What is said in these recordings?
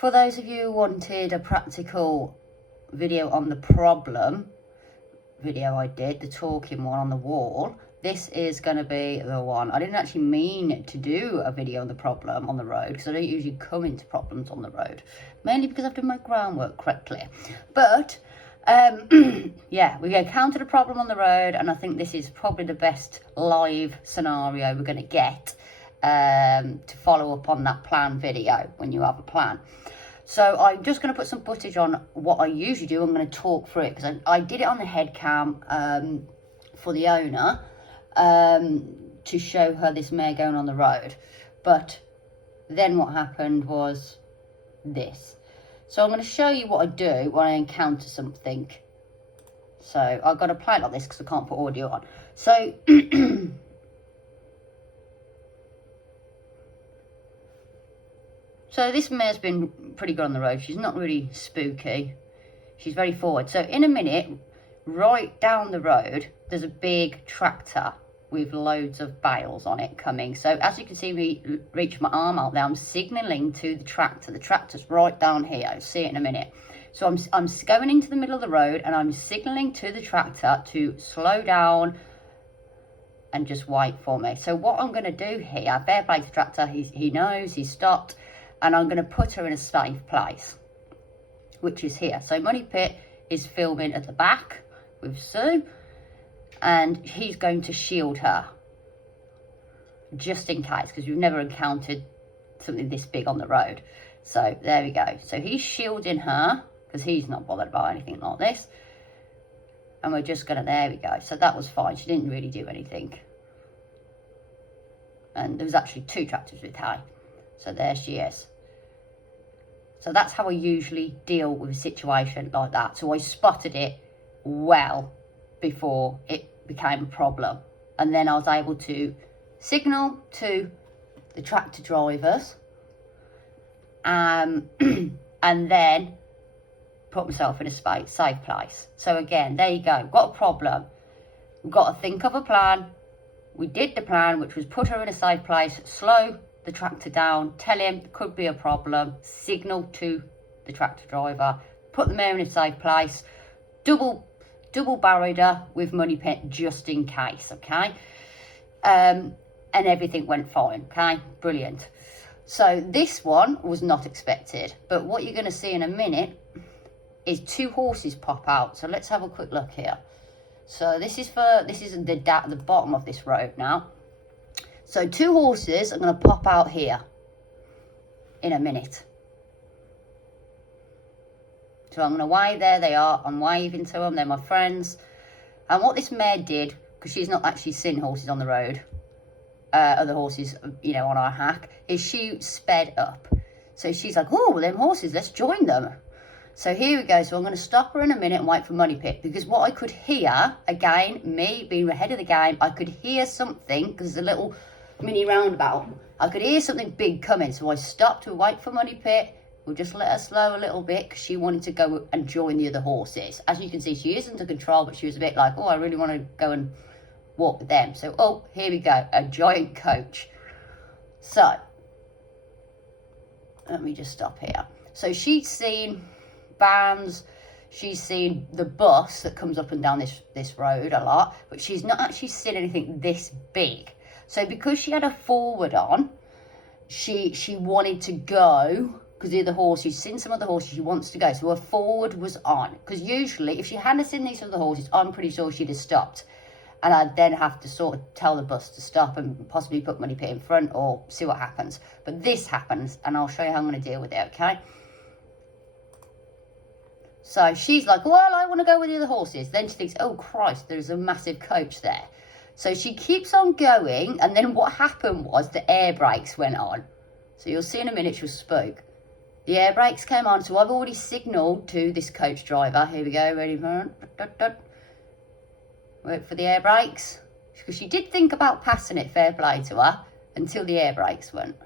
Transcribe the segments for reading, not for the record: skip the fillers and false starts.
For those of you who wanted a practical video on the problem video I did, the talking one on the wall, this is going to be the one. I didn't actually mean to do a video on the problem on the road, because I don't usually come into problems on the road, mainly because I've done my groundwork correctly. But yeah, we encountered a problem on the road, and I think this is probably the best live scenario we're going to get to follow up on that plan video when you have a plan. So I'm just going to put some footage on what I usually do. I'm going to talk through it because I did it on the head cam for the owner to show her this mare going on the road. But then what happened was this. So I'm going to show you what I do when I encounter something. So I've got to play it like this because I can't put audio on. So so this mare's been pretty good on the road. She's not really spooky. She's very forward. So in a minute, right down the road, there's a big tractor with loads of bales on it coming. So as you can see me reach my arm out there, I'm signalling to the tractor. The tractor's right down here. I'll see it in a minute. So I'm going into the middle of the road and I'm signalling to the tractor to slow down and just wait for me. So what I'm going to do here, fair play to the tractor, he knows, he's stopped, and I'm going to put her in a safe place, which is here. So Money Pit is filming at the back with Sue, and he's going to shield her just in case, because we've never encountered something this big on the road. So there we go. So he's shielding her because he's not bothered about anything like this, and we're just gonna, there we go. So that was fine. She didn't really do anything, and there was actually two tractors with hay. So there she is. So that's how I usually deal with a situation like that. So I spotted it well before it became a problem. And then I was able to signal to the tractor drivers and then put myself in a safe place. So again, there you go. We've got a problem. We've got to think of a plan. We did the plan, which was put her in a safe place, slow the tractor down, tell him there could be a problem, signal to the tractor driver, put the mare in a safe place, double barried her with Money Pit just in case, okay? And everything went fine, okay? Brilliant. So this one was not expected, but what you're going to see in a minute is two horses pop out. So let's have a quick look here. So this is the bottom of this road now. So two horses are going to pop out here in a minute. So I'm going to wave, there they are. I'm waving to them, they're my friends. And what this mare did, because she's not actually seen horses on the road, other horses, you know, on our hack, is she sped up. So she's like, oh, well, them horses, let's join them. So here we go. So I'm going to stop her in a minute and wait for Money Pit, because what I could hear, again, me being ahead of the game, I could hear something, because there's a little mini roundabout. I could hear something big coming, so I stopped to wait for Money Pit. We'll just let her slow a little bit because she wanted to go and join the other horses. As you can see, she is under control, but she was a bit like, oh, I really want to go and walk with them. So, oh, here we go, a giant coach. So, let me just stop here. So she's seen vans, she's seen the bus that comes up and down this road a lot, but she's not actually seen anything this big. So because she had a forward on, she wanted to go, because the other horse, she's seen some other horses, she wants to go. So her forward was on. Because usually, if she hadn't seen these other horses, I'm pretty sure she'd have stopped. And I'd then have to sort of tell the bus to stop and possibly put Money Pit in front or see what happens. But this happens, and I'll show you how I'm going to deal with it, okay? So she's like, well, I want to go with the other horses. Then she thinks, oh, Christ, there's a massive coach there. So she keeps on going, and then what happened was the air brakes went on. So you'll see in a minute she'll spook. The air brakes came on, so I've already signalled to this coach driver. Here we go, ready for it. Wait for the air brakes. Because she did think about passing it, fair play to her, until the air brakes went.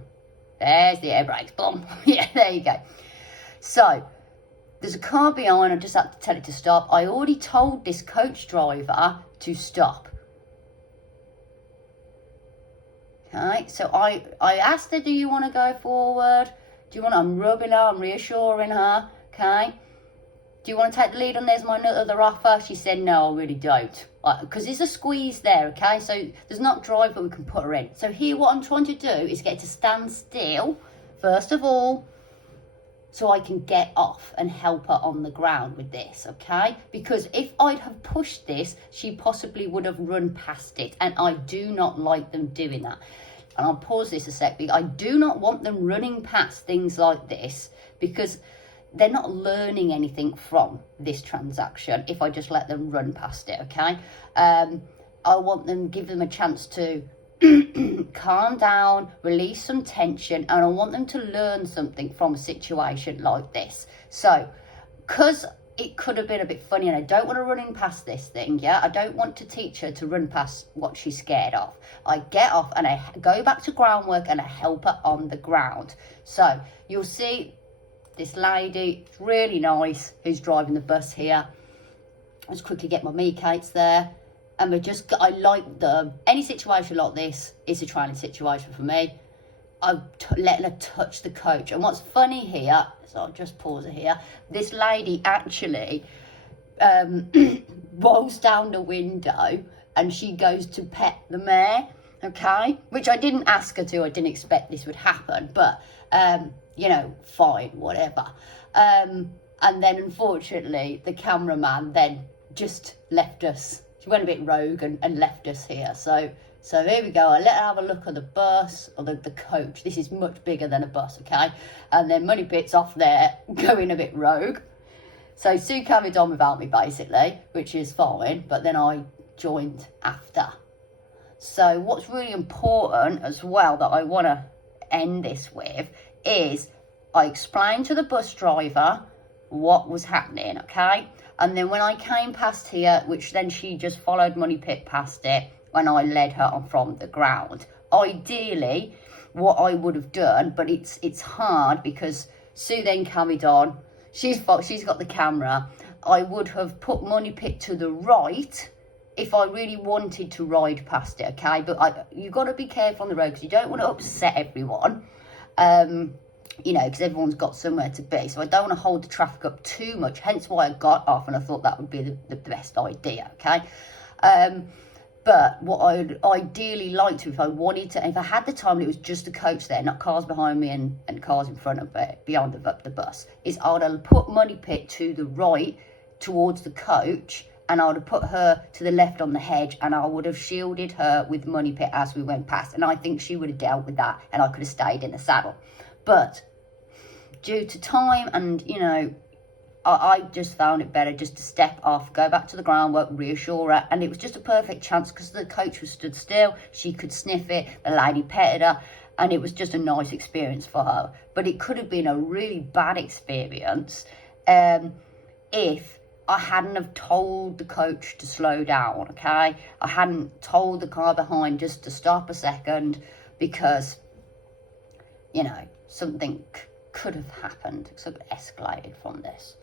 There's the air brakes, boom. Yeah, there you go. So, there's a car behind, I just had to tell it to stop. I already told this coach driver to stop. Okay, so I asked her, do you want to go forward? Do you want, I'm rubbing her, I'm reassuring her, okay? Do you want to take the lead on this, my other offer? She said, no, I really don't. Because there's a squeeze there, okay? So there's not drive, but we can put her in. So here what I'm trying to do is get her to stand still, first of all, so I can get off and help her on the ground with this, okay? Because if I'd have pushed this, she possibly would have run past it. And I do not like them doing that. And I'll pause this a sec, because I do not want them running past things like this, because they're not learning anything from this transaction if I just let them run past it, okay? I want them, give them a chance to calm down, release some tension, and I want them to learn something from a situation like this. So, because it could have been a bit funny, and I don't want her running past this thing, yeah? I don't want to teach her to run past what she's scared of. I get off and I go back to groundwork and I help her on the ground. So, you'll see this lady, really nice, who's driving the bus here. Let's quickly get my meatcakes there. And I like them. Any situation like this is a training situation for me. I'm letting her touch the coach. And what's funny here, so I'll just pause it here. This lady actually rolls down the window and she goes to pet the mare, okay? Which I didn't ask her to. I didn't expect this would happen. But, you know, fine, whatever. And then, unfortunately, the cameraman then just left us. She went a bit rogue and left us here. So here we go. I let her have a look at the bus, or the coach. This is much bigger than a bus, okay? And then Money Pit's off there going a bit rogue. So Sue carried on without me, basically, which is fine. But then I joined after. So what's really important as well that I want to end this with is I explained to the bus driver what was happening, okay? And then when I came past here, which then she just followed Money Pit past it, when I led her on from the ground. Ideally, what I would have done, but it's hard because Sue then carried on. She's got the camera. I would have put Money Pit to the right if I really wanted to ride past it, okay? But you've got to be careful on the road because you don't want to upset everyone. You know, because everyone's got somewhere to be. So I don't want to hold the traffic up too much. Hence why I got off, and I thought that would be the best idea, okay? But what I'd ideally like to, if I had the time and it was just a coach there, not cars behind me and cars in front of it, beyond the bus, is I would have put Money Pit to the right towards the coach, and I would have put her to the left on the hedge, and I would have shielded her with Money Pit as we went past. And I think she would have dealt with that, and I could have stayed in the saddle. But due to time and, you know, I just found it better just to step off, go back to the groundwork, reassure her. And it was just a perfect chance because the coach was stood still. She could sniff it. The lady petted her. And it was just a nice experience for her. But it could have been a really bad experience if I hadn't have told the coach to slow down, okay? I hadn't told the car behind just to stop a second because, you know, something could have happened, sort of escalated from this.